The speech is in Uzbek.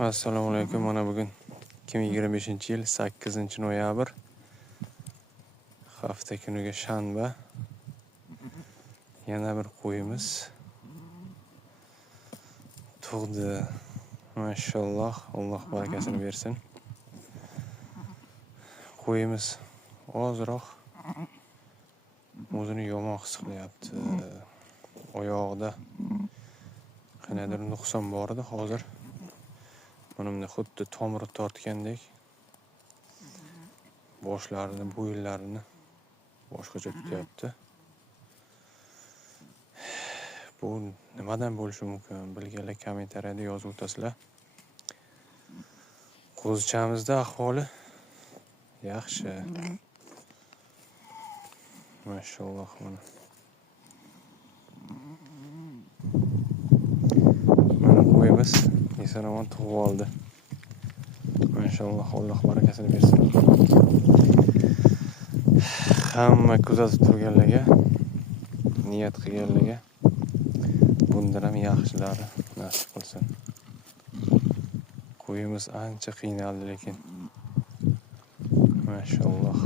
Assalomu alaykum. Mana bugun 2025-yil 8-noyabr. Hafta kuniga shanba. Yana bir qo'yimiz tug'di. Mashalloh, Alloh barakasini bersin. Qo'yimiz ozroq o'zini yomon his qilyapti. Oyog'ida qanaqadir nuqson bor edi hozir. Bunimni xuddi tomiri tortgandek boshlarini, bo'yinlarini boshqacha tutyapti. Bu nimadan bo'lishi mumkin? Bilganlar kommentariyada yozib o'tasizlar. Qo'zichamizda ahvoli yaxshi. Mashalloh mana. Mana qo'yimiz eson-omon tug'ib oldi. Mashalloh, Alloh barakasini bersin. Hamma kuzatib turganlarga, niyat qilganlarga bundan ham yaxshilari nasib qilsin. Qo'yimiz ancha qiynaldi lekin mashalloh.